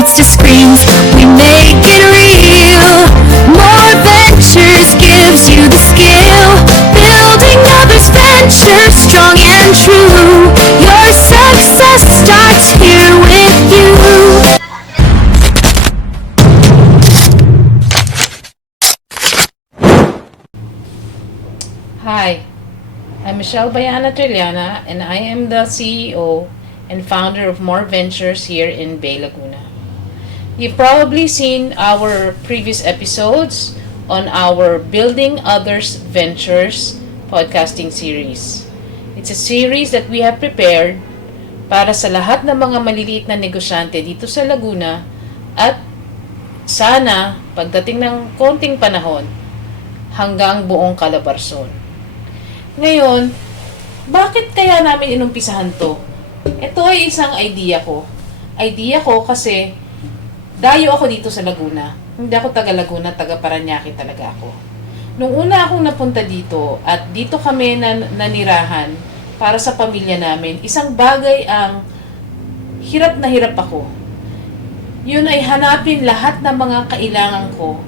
streets to screens, we make it real. More Ventures gives you the skill, building others' ventures strong and true. Your success starts here with you. Hi, I'm Michelle Bayana Trillana, and I am the CEO and founder of More Ventures here in Bay Laguna. You've probably seen our previous episodes on our Building Others Ventures podcasting series. It's a series that we have prepared para sa lahat ng mga maliliit na negosyante dito sa Laguna at sana pagdating ng konting panahon hanggang buong Calabarzon. Ngayon, bakit kaya namin inumpisahan to? Ito ay isang idea ko. Idea ko kasi dayo ako dito sa Laguna. Hindi ako taga Laguna, taga Parañaque talaga ako. Nung una akong napunta dito at dito kami nanirahan para sa pamilya namin, isang bagay ang hirap na hirap ako. Yun ay hanapin lahat ng mga kailangan ko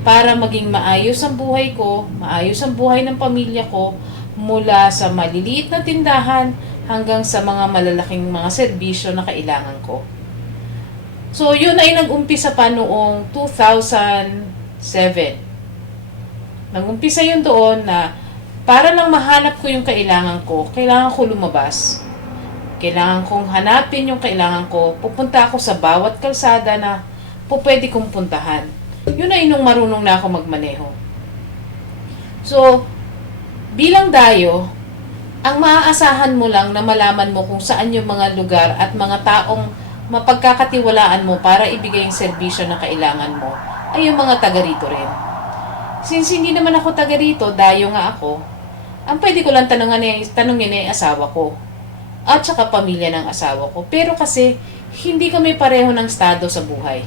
para maging maayos ang buhay ko, maayos ang buhay ng pamilya ko, mula sa maliliit na tindahan hanggang sa mga malalaking mga serbisyo na kailangan ko. So, yun ay nag-umpisa pa noong 2007. Nag-umpisa yun doon na para lang mahanap ko yung kailangan ko lumabas. Kailangan kong hanapin yung kailangan ko. Pupunta ako sa bawat kalsada na pwede kong puntahan. Yun ay nung marunong na ako magmaneho. So, bilang dayo, ang maaasahan mo lang na malaman mo kung saan yung mga lugar at mga taong mapagkakatiwalaan mo para ibigay yung serbisyo na kailangan mo ay yung mga taga rito rin. Since hindi naman ako taga rito, dayo nga ako, ang pwede ko lang tanungin ay asawa ko at saka pamilya ng asawa ko. Pero kasi hindi kami pareho ng estado sa buhay.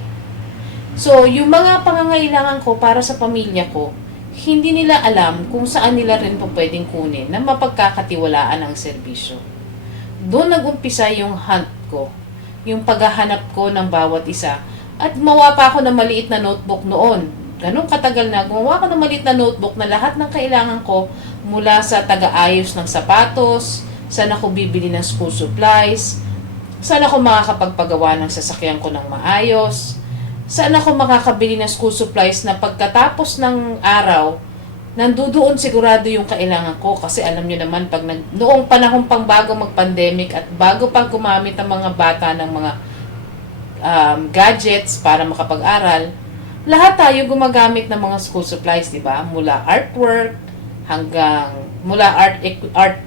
So, yung mga pangangailangan ko para sa pamilya ko, hindi nila alam kung saan nila rin po pwedeng kunin na mapagkakatiwalaan ang serbisyo. Doon nag-umpisa yung hunt ko, yung paghahanap ko ng bawat isa. At gumawa pa ako ng maliit na notebook noon. Ganun katagal na, gumawa ako ng maliit na notebook na lahat ng kailangan ko mula sa taga-ayos ng sapatos, saan ako bibili ng school supplies, saan ako makakapagpagawa ng sasakyan ko ng maayos, saan ako makakabili ng school supplies na pagkatapos ng araw, nandoon sigurado yung kailangan ko. Kasi alam nyo naman, noong panahon pang bago mag-pandemic at bago pang gumamit ang mga bata ng mga gadgets para makapag-aral, lahat tayo gumagamit ng mga school supplies, di ba? Mula artwork, mula art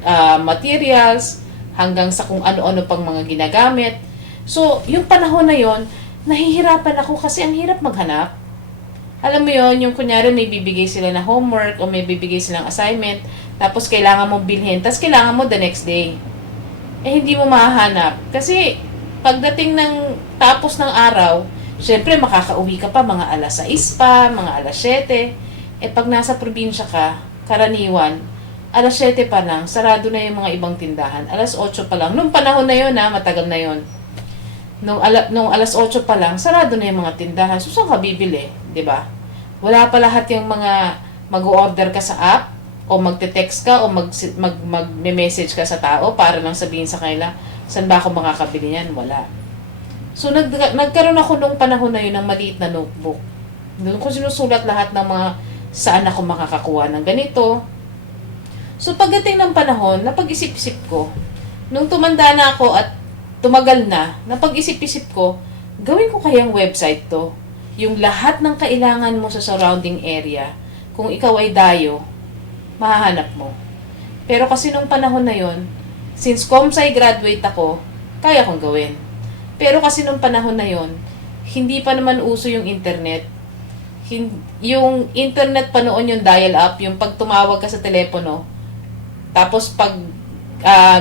materials, hanggang sa kung ano-ano pang mga ginagamit. So, yung panahon na yon, nahihirapan ako kasi ang hirap maghanap. Alam mo yon, yung kunyari may bibigay sila na homework o may bibigay silang assignment, tapos kailangan mo bilhin, tapos kailangan mo the next day. Hindi mo mahahanap. Kasi pagdating ng tapos ng araw, syempre makakauwi ka pa mga alas 6 pa, mga alas 7. Pag nasa probinsya ka, karaniwan, alas 7 pa lang, sarado na yung mga ibang tindahan. Alas 8 pa lang. Nung panahon na yon, matagal na yon. Nung alas 8 pa lang, sarado na yung mga tindahan. So, saan ka bibili? Diba? Wala pa lahat yung mga mag-order ka sa app o magte-text ka o mag-message ka sa tao para lang sabihin sa kanila, saan ba ako makakabili yan? Wala. So, nagkaroon ako nung panahon na yun ng maliit na notebook. Doon ko sinusulat lahat ng mga saan ako makakakuha ng ganito. So, pagdating ng panahon, napag-isip-isip ko, nung tumanda na ako at tumagal na, napag-isip-isip ko, gawin ko kayang website to. Yung lahat ng kailangan mo sa surrounding area, kung ikaw ay dayo, mahahanap mo. Pero kasi nung panahon na yon, since ComSci graduate ako, kaya kong gawin. Pero kasi nung panahon na yon, hindi pa naman uso yung internet. Yung internet pa noon yung dial-up, yung pag tumawag ka sa telepono, tapos pag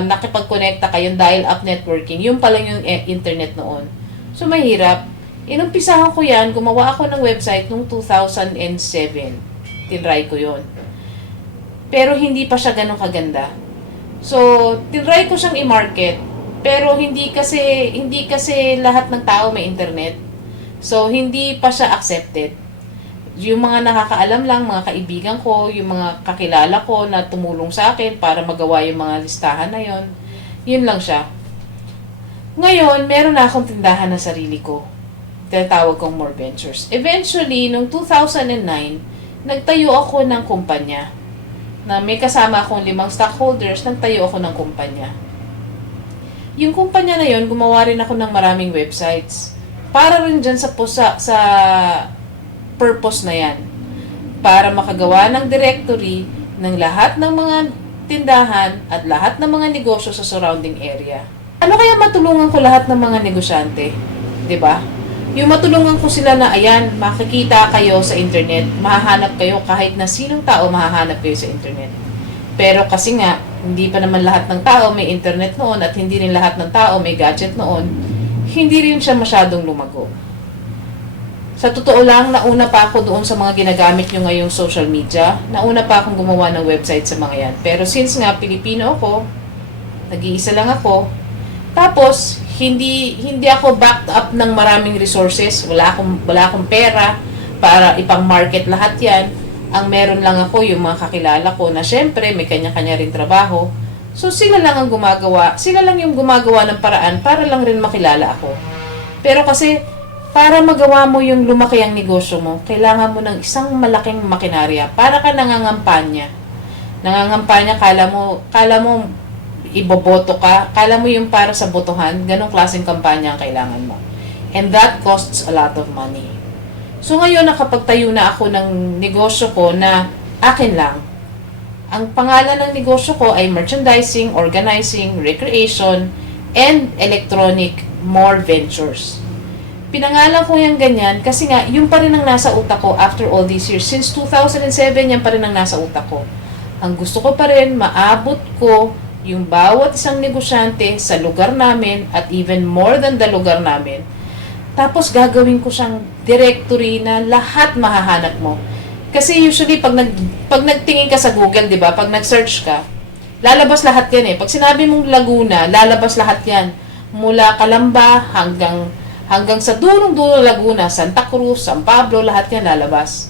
nakipag-connecta kayong dial-up networking, yung pala yung internet noon. So, mahirap. Inumpisahan ko yan, gumawa ako ng website noong 2007. Tinry ko yon. Pero hindi pa siya ganun kaganda. So, tinry ko siyang i-market, pero hindi kasi lahat ng tao may internet. So, hindi pa siya accepted. Yung mga nakakaalam lang, mga kaibigan ko, yung mga kakilala ko na tumulong sa akin para magawa yung mga listahan na yon, yun lang siya. Ngayon, meron na akong tindahan na sarili ko. Tinatawag kong More Ventures. Eventually, noong 2009, nagtayo ako ng kumpanya. Na may kasama akong 5 stockholders, nagtayo ako ng kumpanya. Yung kumpanya na yon, gumawa rin ako ng maraming websites. Para rin dyan sa purpose na yan. Para makagawa ng directory ng lahat ng mga tindahan at lahat ng mga negosyo sa surrounding area. Ano kaya matulungan ko lahat ng mga negosyante? 'Di ba? Yung matulungan ko sila na ayan, makikita kayo sa internet, mahahanap kayo kahit na sinong tao mahahanap kayo sa internet. Pero kasi nga, hindi pa naman lahat ng tao may internet noon at hindi rin lahat ng tao may gadget noon, hindi rin siya masyadong lumago. Sa totoo lang, nauna pa ako doon sa mga ginagamit nyo ngayong social media. Nauna pa akong gumawa ng website sa mga yan. Pero since nga Pilipino ako, nag-iisa lang ako, tapos hindi ako backed up ng maraming resources. Wala akong pera para ipang-market lahat yan. Ang meron lang ako yung mga kakilala ko na syempre may kanya-kanya rin trabaho. So sila lang ang gumagawa. Sila lang yung gumagawa ng paraan para lang rin makilala ako. Pero kasi para magawa mo yung lumaki ang negosyo mo, kailangan mo ng isang malaking makinarya. Para ka nangangampanya. Nangangampanya, kala mo iboboto ka, kala mo yung para sa botohan, ganong klaseng kampanya ang kailangan mo. And that costs a lot of money. So ngayon, nakapagtayo na ako ng negosyo ko na akin lang. Ang pangalan ng negosyo ko ay Merchandising, Organizing, Recreation, and Electronic More Ventures. Pinangalan ko yung ganyan kasi nga, yung pa rin ang nasa utak ko after all these years. Since 2007, yan pa rin ang nasa utak ko. Ang gusto ko pa rin, maabot ko yung bawat isang negosyante sa lugar namin at even more than the lugar namin. Tapos gagawin ko siyang directory na lahat mahahanap mo. Kasi usually, pag nagtingin ka sa Google, di ba? Pag nag-search ka, lalabas lahat yan eh. Pag sinabi mong Laguna, lalabas lahat yan. Mula Calamba hanggang sa dulong-dulo Laguna, Santa Cruz, San Pablo, lahat yan lalabas.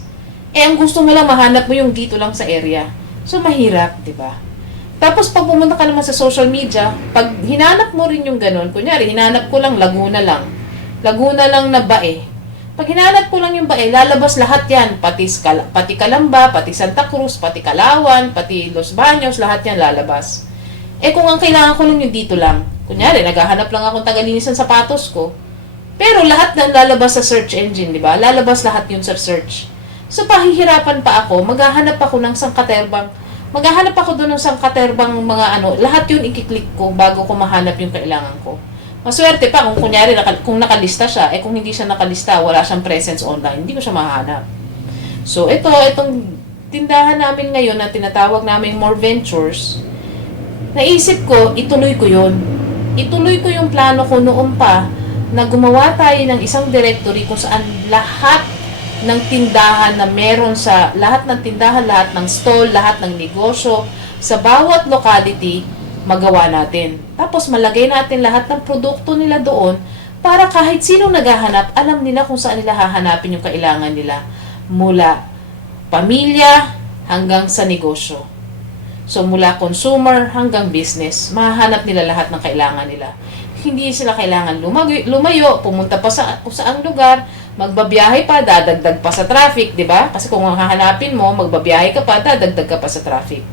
Eh, ang gusto mo lang, mahanap mo yung dito lang sa area. So, mahirap, di ba? Tapos, pag pumunta ka naman sa social media, pag hinanap mo rin yung ganun, kunyari, hinanap ko lang Laguna lang na Bae. Pag hinanap ko lang yung Bae, lalabas lahat yan. Pati Calamba, pati Santa Cruz, pati Calauan, pati Los Baños, lahat yan lalabas. Eh, kung ang kailangan ko lang yung dito lang, kunyari, naghahanap lang akong tagalinis ng sapatos ko, pero lahat ng lalabas sa search engine, di ba? Lalabas lahat yun sa search. So, pahihirapan pa ako, maghahanap ako doon ng sangkaterbang mga lahat yun ikiklik ko bago ko mahanap yung kailangan ko. Maswerte pa kung kunyari, kung nakalista siya, kung hindi siya nakalista, wala siyang presence online, hindi ko siya mahanap. So, itong tindahan namin ngayon na tinatawag namin More Ventures, naisip ko, ituloy ko yun. Ituloy ko yung plano ko noon pa, na gumawa tayo ng isang directory kung saan lahat ng tindahan na meron sa lahat ng tindahan, lahat ng stall, lahat ng negosyo, sa bawat locality, magawa natin. Tapos malagay natin lahat ng produkto nila doon para kahit sinong naghahanap, alam nila kung saan nila hahanapin yung kailangan nila. Mula pamilya hanggang sa negosyo. So mula consumer hanggang business, mahahanap nila lahat ng kailangan nila. Hindi sila kailangan lumayo, pumunta pa sa saang lugar, magbabiyahe pa, dadagdag pa sa traffic, di ba? Kasi kung hahanapin mo, magbabiyahe ka pa, dadagdag ka pa sa traffic.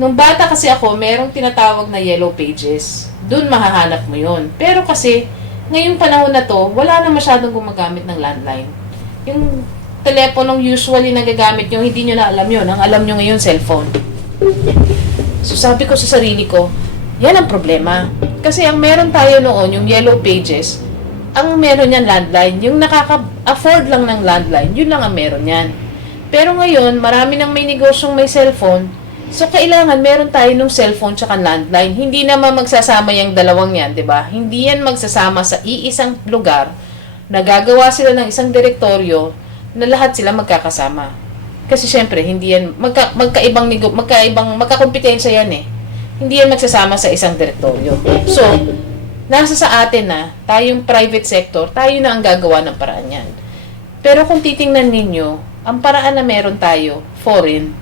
Nung bata kasi ako, merong tinatawag na yellow pages. Doon mahahanap mo yon. Pero kasi, ngayong panahon na to, wala na masyadong gumagamit ng landline. Yung teleponong usually nagagamit nyo, hindi nyo na alam yun. Ang alam nyo ngayon, cellphone. So sabi ko sa sarili ko, yan ang problema. Kasi ang meron tayo noon, yung yellow pages, ang meron yan landline. Yung nakaka-afford lang ng landline, yun lang ang meron yan. Pero ngayon, marami nang may negosyong may cellphone, so kailangan meron tayo ng cellphone tsaka landline. Hindi naman magsasama yung dalawang yan, di ba? Hindi yan magsasama sa iisang lugar na gagawa sila ng isang direktoryo na lahat sila magkakasama. Kasi syempre, hindi yan, magkakompetensya yan eh. Hindi yan magsasama sa isang direktoryo. So, Nasa sa atin na, tayong private sector, tayo na ang gagawa ng paraan yan. Pero kung titingnan ninyo, ang paraan na meron tayo, foreign,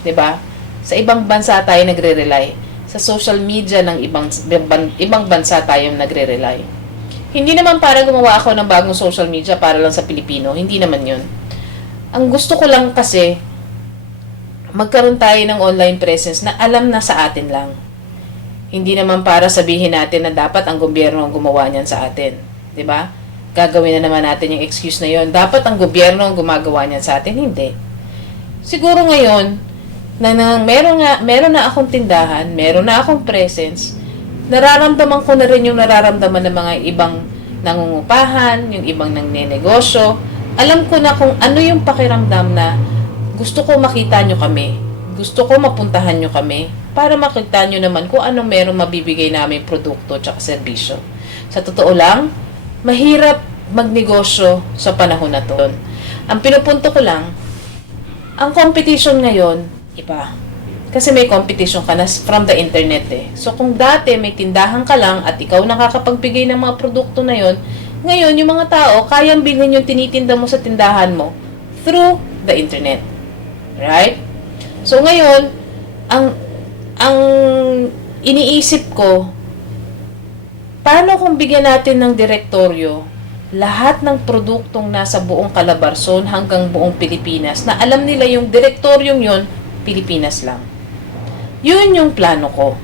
'di ba? Sa ibang bansa tayo nagre-rely. Sa social media ng ibang bansa tayo nagre-rely. Hindi naman para gumawa ako ng bagong social media para lang sa Pilipino. Hindi naman 'yun. Ang gusto ko lang kasi, magkaroon tayo ng online presence na alam na sa atin lang. Hindi naman para sabihin natin na dapat ang gobyerno ang gumawa niyan sa atin. 'Di ba? Gagawin na naman natin yung excuse na yon. Dapat ang gobyerno ang gumagawa niyan sa atin. Hindi. Siguro ngayon, meron na akong tindahan, meron na akong presence, nararamdaman ko na rin yung nararamdaman ng mga ibang nangungupahan, yung ibang nangnenegosyo. Alam ko na kung ano yung pakiramdam na gusto ko makita nyo kami. Gusto ko mapuntahan nyo kami para makita nyo naman kung anong meron mabibigay namin produkto at serbisyo. Sa totoo lang, mahirap magnegosyo sa panahon na to. Ang pinupunto ko lang, ang competition ngayon, iba. Kasi may competition ka na from the internet eh. So kung dati may tindahan ka lang at ikaw nakakapagbigay ng mga produkto na yon, ngayon yung mga tao kayang bilhin yung tinitinda mo sa tindahan mo through the internet. Right? So ngayon, ang iniisip ko, paano kung bigyan natin ng direktoryo lahat ng produktong nasa buong Calabarzon hanggang buong Pilipinas na alam nila yung direktoryong yon, Pilipinas lang. Yun yung plano ko.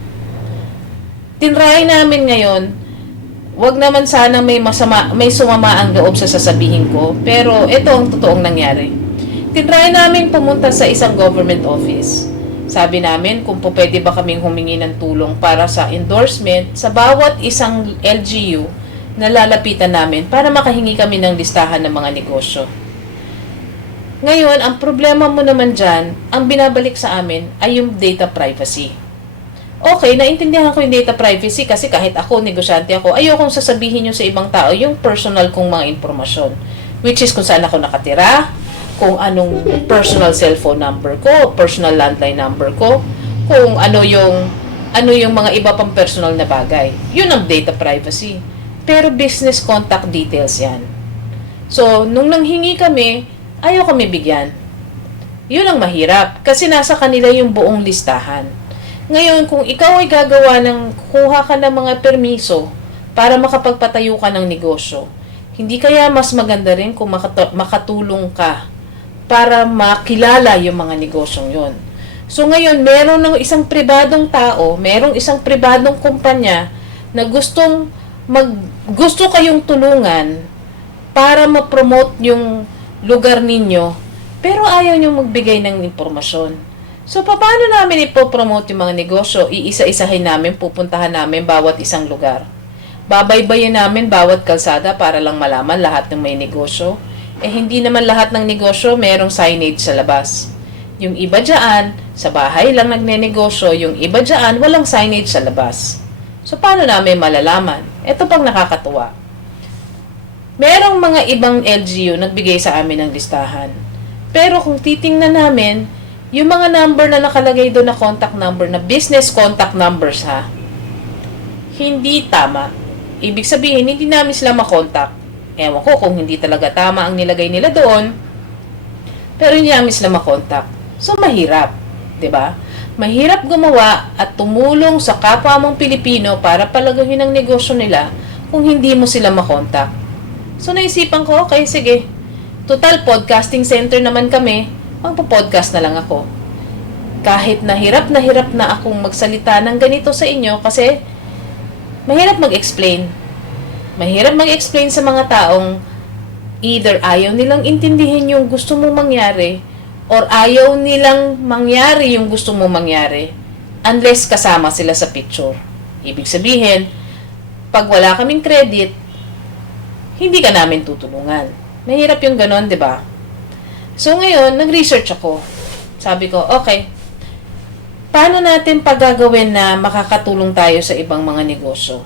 Tinry namin ngayon, wag naman sana may sumama ang loob sa sasabihin ko, pero ito ang totoong nangyari. Tinry namin pumunta sa isang government office. Sabi namin kung pwede ba kaming humingi ng tulong para sa endorsement sa bawat isang LGU na lalapitan namin para makahingi kami ng listahan ng mga negosyo. Ngayon, ang problema mo naman dyan, ang binabalik sa amin ay yung data privacy. Okay, naintindihan ko yung data privacy kasi kahit ako, negosyante ako, ayokong sasabihin nyo sa ibang tao yung personal kong mga impormasyon. Which is kung saan ako nakatira, kung anong personal cellphone number ko, personal landline number ko, kung ano yung mga iba pang personal na bagay. Yun ang data privacy. Pero business contact details yan. So, nung nanghingi kami, ayaw kami bigyan. Yun ang mahirap kasi nasa kanila yung buong listahan. Ngayon, kung ikaw ay kuha ka ng mga permiso para makapagpatayo ka ng negosyo, hindi kaya mas maganda rin kung makatulong ka para makilala yung mga negosyong yun. So ngayon, meron ng isang pribadong tao, merong isang pribadong kumpanya na gusto kayong tulungan para ma-promote yung lugar ninyo, pero ayaw nyo magbigay ng impormasyon. So, paano namin ipopromote yung mga negosyo? Iisa-isahin namin, pupuntahan namin bawat isang lugar. Babaybayin namin bawat kalsada para lang malaman lahat ng may negosyo. Hindi naman lahat ng negosyo merong signage sa labas. Yung iba dyan, sa bahay lang nagnenegosyo, yung iba dyan, walang signage sa labas. So, paano namin malalaman? Ito pang nakakatuwa. Merong mga ibang LGU nagbigay sa amin ng listahan. Pero kung titingnan namin, yung mga number na nakalagay doon na contact number, na business contact numbers ha, hindi tama. Ibig sabihin, hindi namin sila makontak. Ewan ko kung hindi talaga tama ang nilagay nila doon, pero hindi namin sila makontak. So, mahirap. 'Di ba? Mahirap gumawa at tumulong sa kapwa mong Pilipino para palagahin ang negosyo nila kung hindi mo sila makontak. So, naisipan ko, okay, sige. Total, podcasting center naman kami. Magpo-podcast na lang ako. Kahit na hirap na akong magsalita ng ganito sa inyo kasi mahirap mag-explain. Mahirap mag-explain sa mga taong either ayaw nilang intindihin yung gusto mong mangyari or ayaw nilang mangyari yung gusto mong mangyari unless kasama sila sa picture. Ibig sabihin, pag wala kaming credit, hindi ka namin tutulungan. Mahirap yung ganon, di ba? So ngayon, nag-research ako. Sabi ko, okay, paano natin pagagawin na makakatulong tayo sa ibang mga negosyo?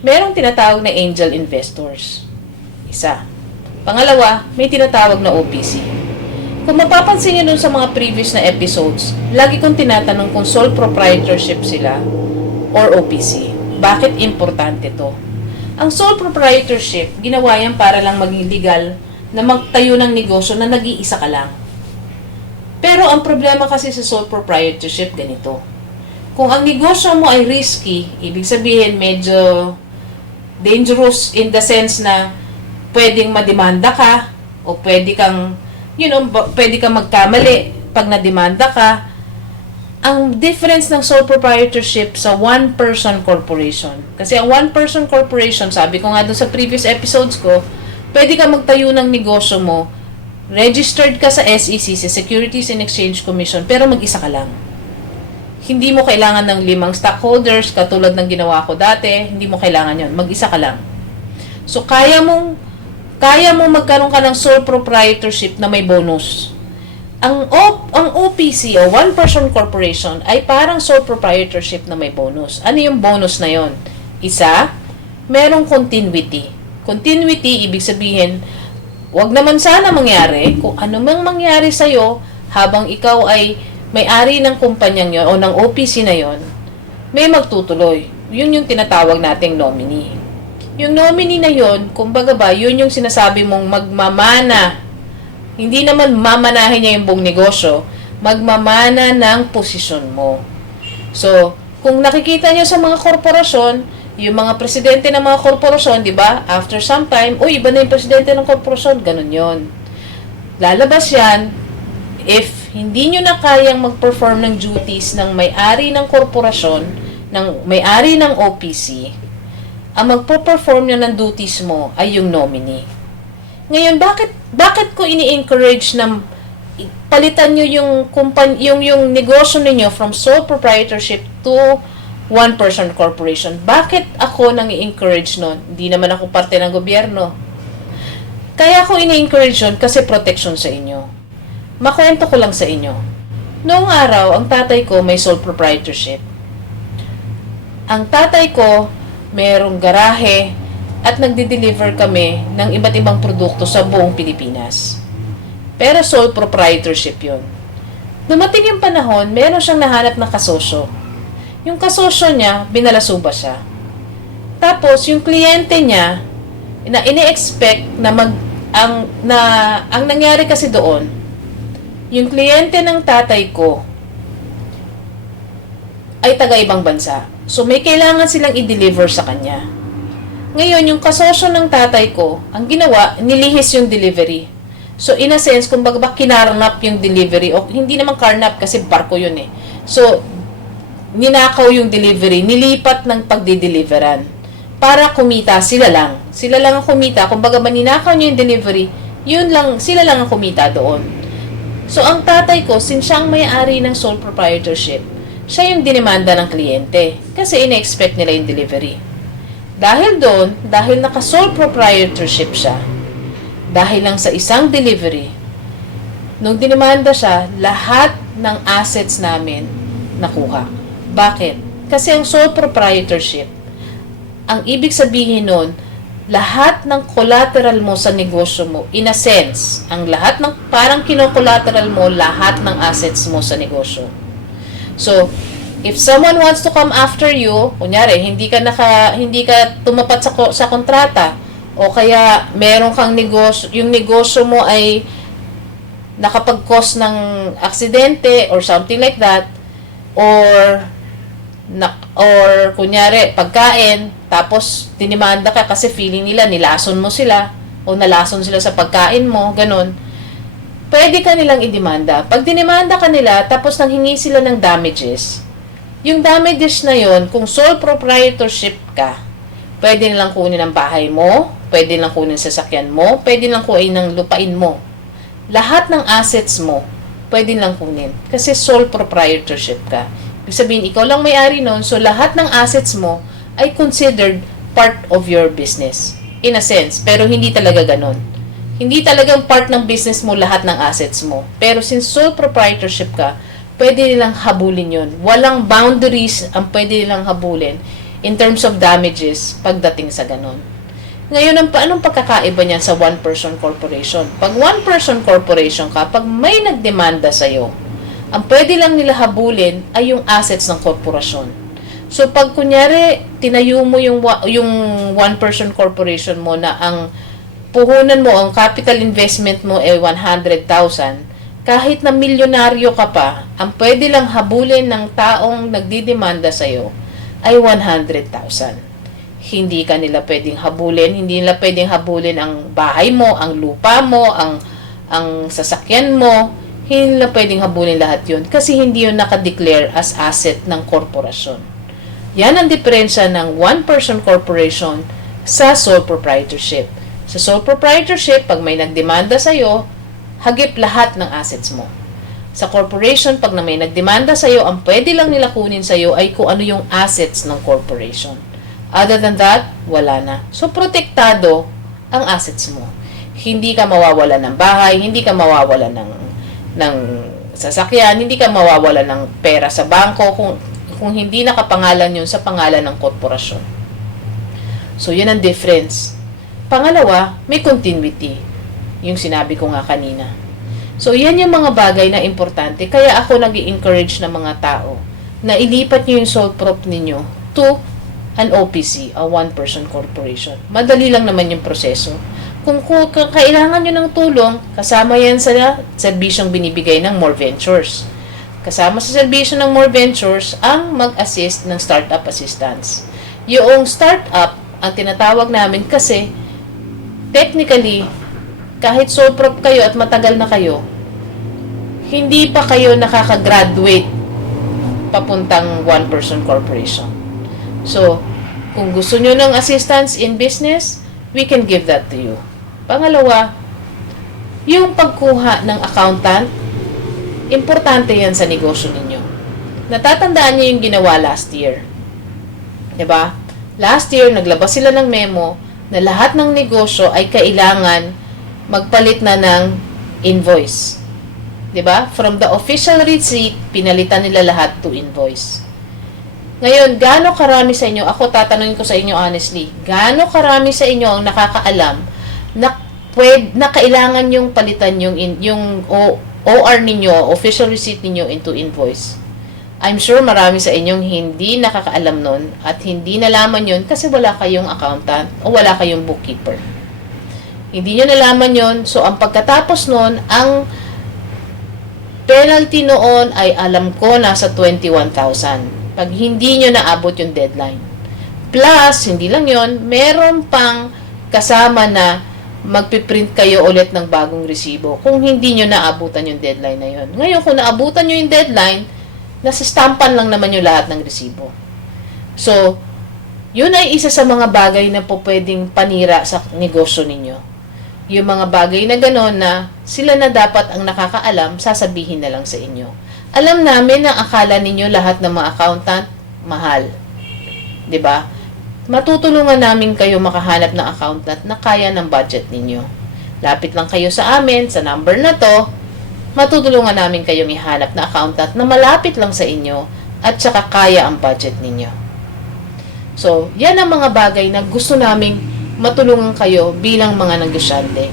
Merong tinatawag na angel investors. Isa. Pangalawa, may tinatawag na OPC. Kung mapapansin nyo dun sa mga previous na episodes, lagi kong tinatanong kung sole proprietorship sila or OPC. Bakit importante to? Ang sole proprietorship, ginawa yan para lang maging legal na magtayo ng negosyo na nag-iisa ka lang. Pero ang problema kasi sa sole proprietorship, ganito. Kung ang negosyo mo ay risky, ibig sabihin medyo dangerous in the sense na pwedeng mademanda ka o pwede kang, pwede kang magkamali pag nademanda ka. Ang difference ng sole proprietorship sa one-person corporation. Kasi ang one-person corporation, sabi ko nga doon sa previous episodes ko, pwede ka magtayo ng negosyo mo, registered ka sa SEC, sa Securities and Exchange Commission, pero mag-isa ka lang. Hindi mo kailangan ng 5 stockholders, katulad ng ginawa ko dati, hindi mo kailangan yon, mag-isa ka lang. So, kaya mo magkaroon ka ng sole proprietorship na may bonus. Ang OPC o one-person corporation ay parang sole proprietorship na may bonus. Ano yung bonus na yon? Isa, merong continuity. Continuity, ibig sabihin, wag naman sana mangyari kung ano mang mangyari sa'yo habang ikaw ay may-ari ng kumpanyang yon o ng OPC na yon, may magtutuloy. Yun yung tinatawag nating nominee. Yung nominee na yon, kumbaga ba, yun yung sinasabi mong magmamana. Hindi naman mamanahin niya yung buong negosyo, magmamana ng posisyon mo. So, kung nakikita niyo sa mga korporasyon, yung mga presidente ng mga korporasyon, di ba? After some time, iba na yung presidente ng korporasyon, ganun yon. Lalabas yan, if hindi nyo na kayang mag-perform ng duties ng may-ari ng korporasyon, ng may-ari ng OPC, ang magpo-perform nyo ng duties mo ay yung nominee. Ngayon, bakit ko ini-encourage na palitan nyo yung negosyo ninyo from sole proprietorship to one-person corporation? Bakit ako nang i-encourage nun? Hindi naman ako parte ng gobyerno. Kaya ako ini-encourage yun kasi protection sa inyo. Makwento ko lang sa inyo. Noong araw, ang tatay ko may sole proprietorship. Ang tatay ko, merong garahe, at nagde-deliver kami ng iba't ibang produkto sa buong Pilipinas. Pero sole proprietorship yun. Dumating yung panahon, meron siyang nahanap na kasosyo. Yung kasosyo niya, binalasuba siya. Tapos, yung kliyente niya, na ini-expect na ang nangyari kasi doon, yung kliyente ng tatay ko ay taga-ibang bansa. So, may kailangan silang i-deliver sa kanya. Ngayon, yung kasosyo ng tatay ko, ang ginawa, nilihis yung delivery. So, in a sense, kumbaga ba kinarnap yung delivery, o hindi naman karnap kasi barko yun eh. So, ninakaw yung delivery, nilipat ng pagdi-deliveran. Para kumita, sila lang. Sila lang ang kumita. Kumbaga ba ninakaw niya yung delivery, sila lang ang kumita doon. So, ang tatay ko, since siya ang may-ari ng sole proprietorship, siya yung dinemanda ng kliyente kasi ina-expect nila yung delivery. Dahil doon, dahil naka-sole proprietorship siya, dahil lang sa isang delivery, nung dinemanda siya, lahat ng assets namin nakuha. Bakit? Kasi ang sole proprietorship, ang ibig sabihin nun, lahat ng collateral mo sa negosyo mo, in a sense, parang kino-collateral mo lahat ng assets mo sa negosyo. So, if someone wants to come after you, kunyari, hindi ka tumapat sa kontrata, o kaya meron kang negosyo, yung negosyo mo ay nakapag-cause ng aksidente or something like that, or kunyari, pagkain, tapos dinimanda ka kasi feeling nila nilason mo sila, o nalason sila sa pagkain mo, ganun. Pwede ka nilang idemanda. Pag dinimanda ka nila, tapos nanghingi sila ng damages, yung damages na yon, kung sole proprietorship ka, pwede nilang kunin ang bahay mo, pwede nilang kunin ang sasakyan mo, pwede nilang kunin ang lupain mo. Lahat ng assets mo, pwede nilang kunin. Kasi sole proprietorship ka. Ibig sabihin, ikaw lang may-ari nun, so lahat ng assets mo ay considered part of your business. In a sense, pero hindi talaga ganon. Hindi talagang part ng business mo lahat ng assets mo. Pero since sole proprietorship ka, pwede nilang habulin yun. Walang boundaries ang pwede nilang habulin in terms of damages pagdating sa ganon. Ngayon, anong pagkakaiba niyan sa one-person corporation? Pag one-person corporation ka, pag may nagdemanda sa'yo, ang pwede lang nila habulin ay yung assets ng korporasyon. So, pag kunyari, tinayo mo yung one-person corporation mo na ang puhunan mo, ang capital investment mo ay 100,000, kahit na milyonaryo ka pa, ang pwede lang habulin ng taong nagdidemanda sa'yo ay 100,000. Hindi ka nila pwedeng habulin, hindi nila pwedeng habulin ang bahay mo, ang lupa mo, ang sasakyan mo, hindi nila pwedeng habulin lahat yun kasi hindi yun nakadeclare as asset ng korporasyon. Yan ang diferensya ng one-person corporation sa sole proprietorship. Sa sole proprietorship, pag may nagdemanda sa'yo, hagip lahat ng assets mo. Sa corporation, pag may nagdemanda sa'yo, ang pwede lang nila kunin sa'yo ay kung ano yung assets ng corporation. Other than that, wala na. So, protektado ang assets mo. Hindi ka mawawala ng bahay, hindi ka mawawala ng sasakyan, hindi ka mawawala ng pera sa bangko kung hindi nakapangalan yun sa pangalan ng korporasyon. So, yun ang difference. Pangalawa, may continuity. Yung sinabi ko nga kanina. So, yan yung mga bagay na importante. Kaya ako nag-i-encourage ng mga tao na ilipat nyo yung sole prop ninyo to an OPC, a one-person corporation. Madali lang naman yung proseso. Kung kailangan nyo ng tulong, kasama yan sa serbisyong binibigay ng More Ventures. Kasama sa serbisyo ng More Ventures ang mag-assist ng startup assistance. Yung startup, ang tinatawag namin kasi, technically, kahit sole prop kayo at matagal na kayo, hindi pa kayo nakaka-graduate papuntang one-person corporation. So, kung gusto nyo ng assistance in business, we can give that to you. Pangalawa, yung pagkuha ng accountant, importante yan sa negosyo ninyo. Natatandaan niyo yung ginawa last year. 'Di ba? Last year, naglabas sila ng memo na lahat ng negosyo ay kailangan magpalit na ng invoice. 'Di ba? From the official receipt, pinalitan nila lahat to invoice. Ngayon, gaano karami sa inyo, ako tatanungin ko sa inyo honestly, gaano karami sa inyo ang nakakaalam na kailangan yung palitan yung OR ninyo, official receipt ninyo into invoice. I'm sure marami sa inyong hindi nakakaalam nun at hindi nalaman yun kasi wala kayong accountant o wala kayong bookkeeper. Hindi nyo nalaman yun. So, ang pagkatapos nun, ang penalty noon ay alam ko nasa 21,000. Pag hindi nyo naabot yung deadline. Plus, hindi lang yun, meron pang kasama na magpiprint kayo ulit ng bagong resibo kung hindi nyo naabutan yung deadline na yun. Ngayon, kung naabutan nyo yung deadline, nasa stampan lang naman yung lahat ng resibo. So, yun ay isa sa mga bagay na po pwedeng panira sa negosyo ninyo. Yung mga bagay na gano'n na sila na dapat ang nakakaalam, sasabihin na lang sa inyo. Alam namin na akala ninyo lahat ng mga accountant, mahal. 'Di ba? Matutulungan namin kayo makahanap ng accountant na kaya ng budget ninyo. Lapit lang kayo sa amin, sa number na to, matutulungan namin kayong ihanap na accountant na malapit lang sa inyo at saka kaya ang budget ninyo. So, yan ang mga bagay na gusto naming matulungan kayo bilang mga negosyante.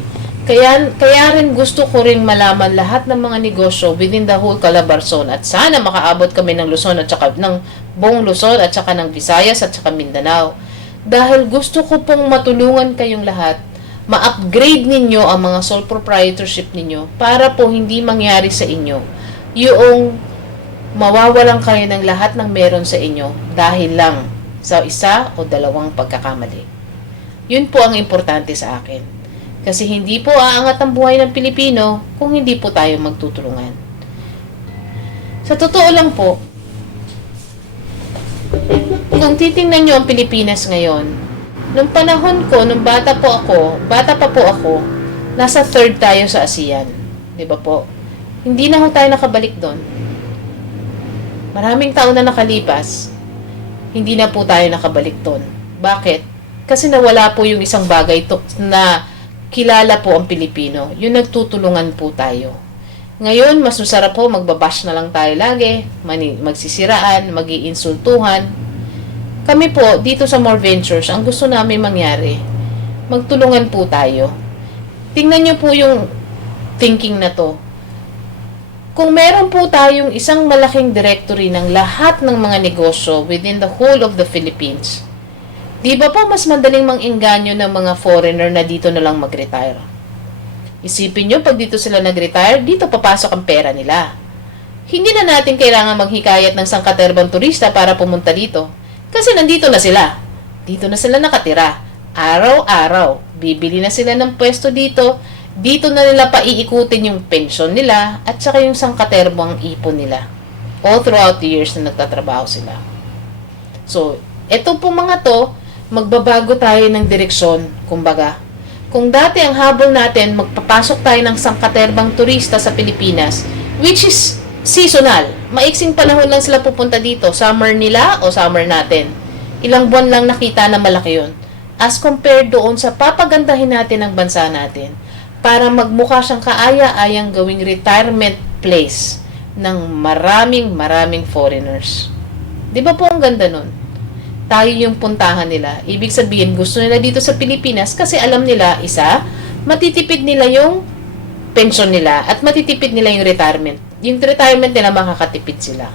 Kaya rin gusto ko rin malaman lahat ng mga negosyo within the whole Calabarzon at sana makaabot kami ng Luzon at saka ng buong Luzon at saka ng Visayas at saka Mindanao. Dahil gusto ko pong matulungan kayong lahat, ma-upgrade ninyo ang mga sole proprietorship ninyo para po hindi mangyari sa inyo yung mawawalan kayo ng lahat ng meron sa inyo dahil lang sa isa o dalawang pagkakamali. Yun po ang importante sa akin. Kasi hindi po aangat ang buhay ng Pilipino kung hindi po tayo magtutulungan. Sa totoo lang po, kung titingnan nyo ang Pilipinas ngayon, nung panahon ko, nung bata pa po ako, nasa third tayo sa ASEAN. Di ba po? Hindi na tayo nakabalik doon. Maraming taon na nakalipas, hindi na po tayo nakabalik doon. Bakit? Kasi nawala po yung isang bagay na kilala po ang Pilipino. Yung nagtutulungan po tayo. Ngayon, mas masarap po, magbabash na lang tayo lagi, magsisiraan, mag-iinsultuhan. Kami po, dito sa More Ventures, ang gusto namin mangyari, magtulungan po tayo. Tingnan nyo po yung thinking na to. Kung meron po tayong isang malaking directory ng lahat ng mga negosyo within the whole of the Philippines, di ba po mas madaling mang-engganyo ng mga foreigner na dito na lang mag-retire? Isipin nyo, pag dito sila nag-retire, dito papasok ang pera nila. Hindi na natin kailangan maghikayat ng sangkaterbang turista para pumunta dito. Kasi nandito na sila. Dito na sila nakatira. Araw-araw, bibili na sila ng pwesto dito. Dito na nila paiikutin yung pensyon nila at saka yung sangkaterbang ipon nila. All throughout the years na nagtatrabaho sila. So, eto po mga to, magbabago tayo ng direksyon, kumbaga. Kung dati ang habol natin, magpapasok tayo ng sangkaterbang turista sa Pilipinas, which is seasonal. Maiksing panahon lang sila pupunta dito. Summer nila o summer natin. Ilang buwan lang nakita na malaki yun. As compared doon sa papagandahin natin ang bansa natin para magmukha siyang kaaya-ayang gawing retirement place ng maraming foreigners. Di ba po ang ganda nun? Tayo yung puntahan nila. Ibig sabihin, gusto nila dito sa Pilipinas kasi alam nila, isa, matitipid nila yung pension nila at matitipid nila yung retirement. Yung retirement nila makakatipid sila.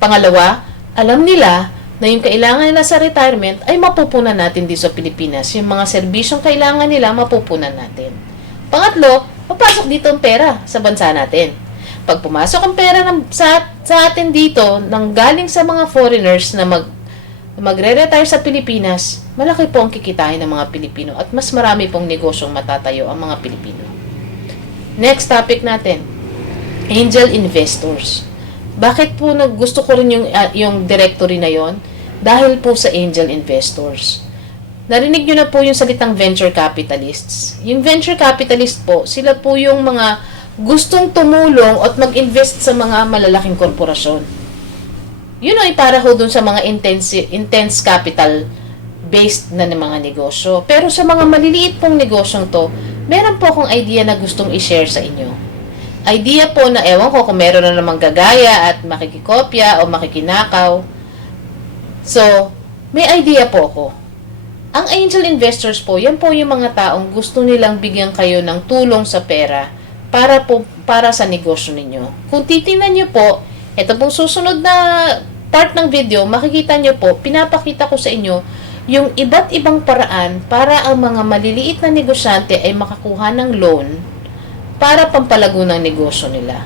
Pangalawa, alam nila na yung kailangan nila sa retirement ay mapupunan natin dito sa Pilipinas. Yung mga serbisyong kailangan nila, mapupunan natin. Pangatlo, papasok dito ang pera sa bansa natin. Pag pumasok ang pera sa atin dito, nang galing sa mga foreigners na magre-retire sa Pilipinas, malaki po ang kikitain ng mga Pilipino at mas marami pong negosyong matatayo ang mga Pilipino. Next topic natin, angel investors. Bakit po gusto ko rin yung directory na yon? Dahil po sa angel investors. Narinig nyo na po yung salitang venture capitalists. Yung venture capitalist po, sila po yung mga gustong tumulong at mag-invest sa mga malalaking korporasyon. Yun ay para ho dun sa mga intense capital based na ng mga negosyo. Pero sa mga maliliit pong negosyong to, meron po akong idea na gustong i-share sa inyo. Idea po na ewan ko kung meron na namang gagaya at makikikopya o makikinakaw. So, may idea po ako. Ang angel investors po, yan po yung mga taong gusto nilang bigyan kayo ng tulong sa pera para sa negosyo ninyo. Kung titingnan nyo po, ito pong susunod na part ng video, makikita nyo po, pinapakita ko sa inyo yung iba't ibang paraan para ang mga maliliit na negosyante ay makakuha ng loan para pampalago ng negosyo nila.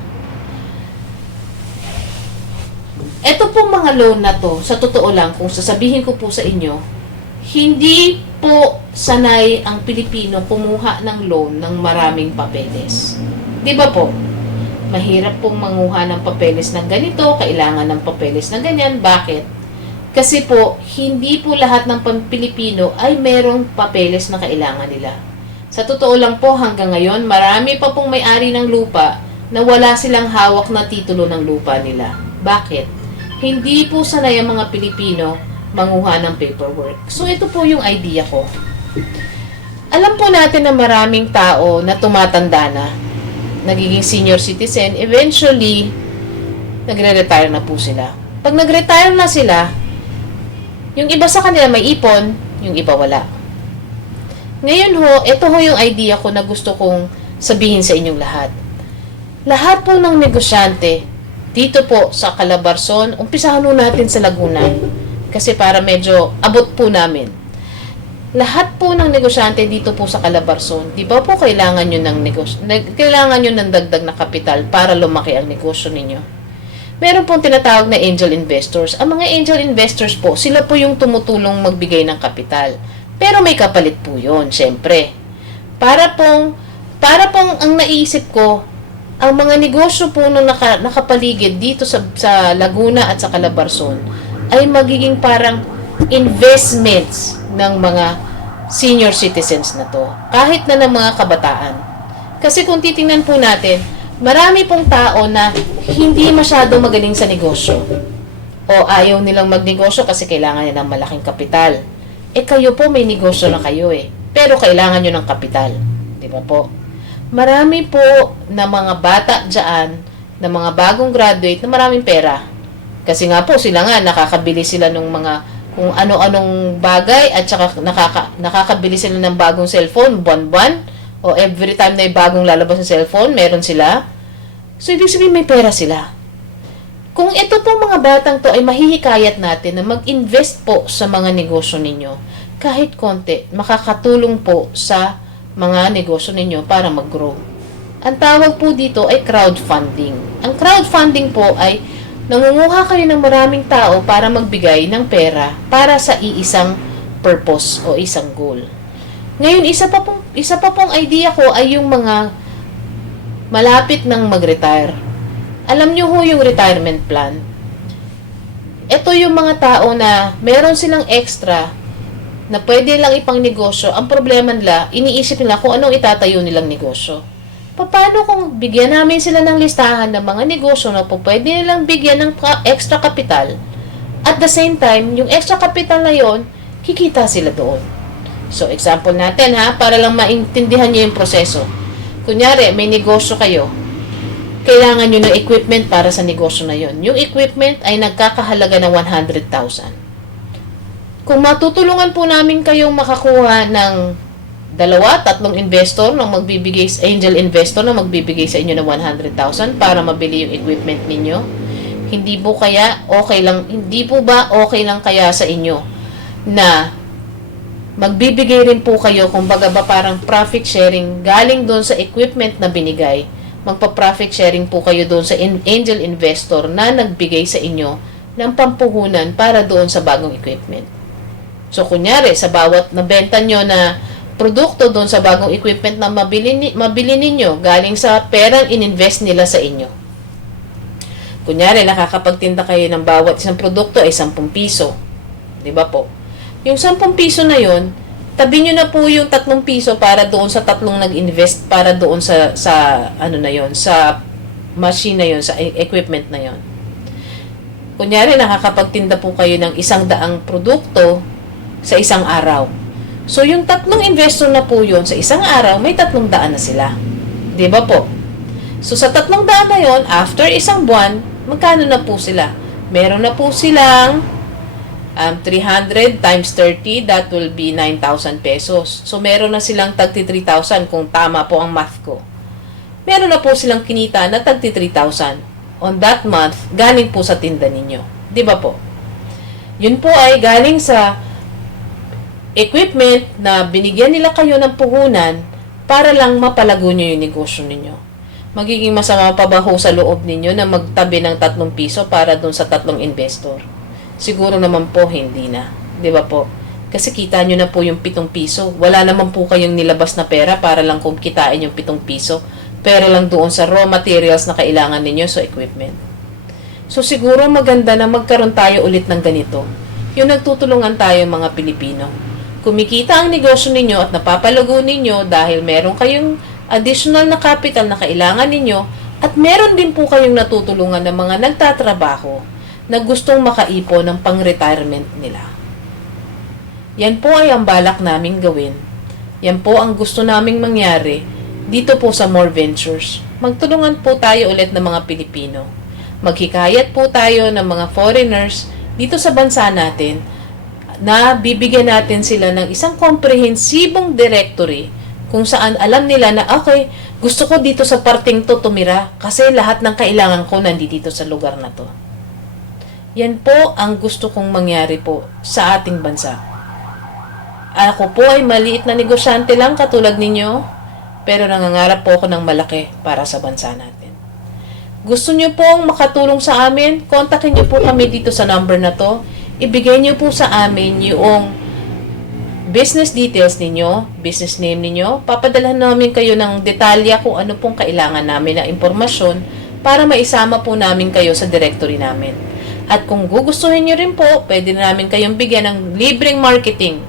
Ito pong mga loan na to, sa totoo lang, kung sasabihin ko po sa inyo, hindi po sanay ang Pilipino kumuha ng loan ng maraming papeles. Di ba po? Mahirap pong manguha ng papeles ng ganito, kailangan ng papeles na ganyan. Bakit? Kasi po, hindi po lahat ng Pilipino ay merong papeles na kailangan nila. Sa totoo lang po, hanggang ngayon, marami pa pong may-ari ng lupa na wala silang hawak na titulo ng lupa nila. Bakit? Hindi po sanay ang mga Pilipino manguha ng paperwork. So, ito po yung idea ko. Alam po natin na maraming tao na tumatanda na, nagiging senior citizen, eventually, nagre-retire na po sila. Pag nag-retire na sila, yung iba sa kanila may ipon, yung iba wala. Ngayon ho, ito ho yung idea ko na gusto kong sabihin sa inyong lahat. Lahat po ng negosyante, dito po sa Calabarzon, umpisahan ho natin sa Laguna. Kasi para medyo abot po namin. Lahat po ng negosyante dito po sa Calabarzon, di ba po kailangan nyo ng dagdag na kapital para lumaki ang negosyo ninyo? Meron pong tinatawag na angel investors. Ang mga angel investors po, sila po yung tumutulong magbigay ng kapital. Pero may kapalit po yun, syempre. Para pong ang naisip ko, ang mga negosyo po na nakapaligid dito sa Laguna at sa Calabarzon, ay magiging parang investments ng mga senior citizens na to. Kahit na ng mga kabataan. Kasi kung titingnan po natin, marami pong tao na hindi masyado magaling sa negosyo. O ayaw nilang magnegosyo kasi kailangan nila ng malaking kapital. Kayo po may negosyo na kayo pero kailangan nyo ng kapital. Di ba po? Marami po na mga bata dyan, na mga bagong graduate na maraming pera. Kasi nga po, sila nga, nakakabili sila ng mga kung ano-anong bagay at saka nakakabili sila ng bagong cellphone, buwan-buwan, o every time na yung bagong lalabas ng cellphone, meron sila. So, ibig sabihin may pera sila. Kung ito po mga batang to ay mahihikayat natin na mag-invest po sa mga negosyo ninyo, kahit konti, makakatulong po sa mga negosyo ninyo para mag-grow. Ang tawag po dito ay crowdfunding. Ang crowdfunding po ay nangunguha kayo ng maraming tao para magbigay ng pera para sa iisang purpose o isang goal. Ngayon, isa pa pong idea ko ay yung mga malapit ng mag-retire. Alam nyo ho yung retirement plan. Ito yung mga tao na meron silang extra na pwede lang ipang negosyo. Ang problema nila, iniisip nila kung anong itatayo nilang negosyo. Paano kung bigyan namin sila ng listahan ng mga negosyo na po pwede nilang bigyan ng extra capital? At the same time, yung extra capital na yon, kikita sila doon. So, example natin para lang maintindihan nyo yung proseso. Kunyari, may negosyo kayo. Kailangan nyo ng equipment para sa negosyo na yon. Yung equipment ay nagkakahalaga ng 100,000. Kung matutulungan po namin kayong makakuha ng 2-3 investor na magbibigay, angel investor na magbibigay sa inyo ng 100,000 para mabili yung equipment ninyo, hindi po ba okay lang kaya sa inyo na magbibigay rin po kayo, kumbaga ba parang profit sharing galing doon sa equipment na binigay, magpa-profit sharing po kayo doon sa angel investor na nagbigay sa inyo ng pampuhunan para doon sa bagong equipment. So, kunyari, sa bawat nabenta nyo na produkto doon sa bagong equipment na mabili ninyo, galing sa perang ininvest nila sa inyo. Kunyari, nakakapagtinda kayo ng bawat isang produkto ay 10 piso. Diba po? Yung 10 piso na yon, tabi nyo na po yung 3 piso para doon sa 3 nag-invest para doon sa sa machine na yon, sa equipment na yon. Kunyari, nakakapagtinda po kayo ng 100 produkto sa isang araw. So, yung 3 investor na po yun, sa isang araw, may 300 na sila. Diba po? So, sa 300 na yon, after isang buwan, magkano na po sila? Meron na po silang 300 times 30, that will be 9,000 pesos. So, meron na silang tagti 3,000 kung tama po ang math ko. Meron na po silang kinita na tagti 3,000 on that month, galing po sa tinda ninyo. Diba po? Yun po ay galing sa equipment na binigyan nila kayo ng puhunan para lang mapalago nyo yung negosyo ninyo. Magiging masama pa ba ho sa loob ninyo na magtabi ng 3 piso para dun sa 3 investor? Siguro naman po hindi na. Di ba po? Kasi kita nyo na po yung 7 piso. Wala naman po kayong nilabas na pera para lang kumkitain yung 7 piso. Pero lang doon sa raw materials na kailangan ninyo sa equipment. So siguro maganda na magkaroon tayo ulit ng ganito. Yung nagtutulungan tayo mga Pilipino. Kumikita ang negosyo ninyo at napapalago ninyo dahil meron kayong additional na capital na kailangan ninyo at meron din po kayong natutulungan ng mga nagtatrabaho na gustong makaipon ng pang-retirement nila. Yan po ay ang balak naming gawin. Yan po ang gusto naming mangyari dito po sa More Ventures. Magtulungan po tayo ulit ng mga Pilipino. Maghikayat po tayo ng mga foreigners dito sa bansa natin na bibigyan natin sila ng isang komprehensibong directory kung saan alam nila na okay, gusto ko dito sa parting to tumira kasi lahat ng kailangan ko nandito sa lugar na to. Yan po ang gusto kong mangyari po sa ating bansa. Ako po ay maliit na negosyante lang katulad ninyo, pero nangangarap po ako ng malaki para sa bansa natin. Gusto nyo pong makatulong sa amin? Kontakin nyo po kami dito sa number na to. Ibigay nyo po sa amin yung business details ninyo, business name ninyo. Papadalhan namin kayo ng detalya kung ano pong kailangan namin na impormasyon para maisama po namin kayo sa directory namin. At kung gugustuhin nyo rin po, pwede namin kayong bigyan ng libreng marketing.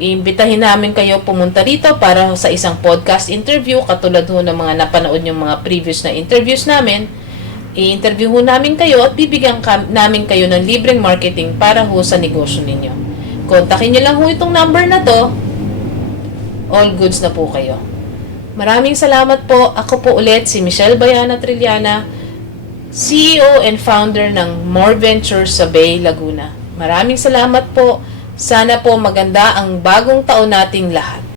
Iimbitahin namin kayo pumunta rito para sa isang podcast interview katulad ho ng mga napanood yung mga previous na interviews namin. I-interview ho namin kayo at bibigyan namin kayo ng libreng marketing para ho sa negosyo ninyo. Kontakin nyo lang ho itong number na to. All goods na po kayo. Maraming salamat po. Ako po ulit si Michelle Bayana Trillana, CEO and founder ng More Ventures sa Bay, Laguna. Maraming salamat po. Sana po maganda ang bagong taon nating lahat.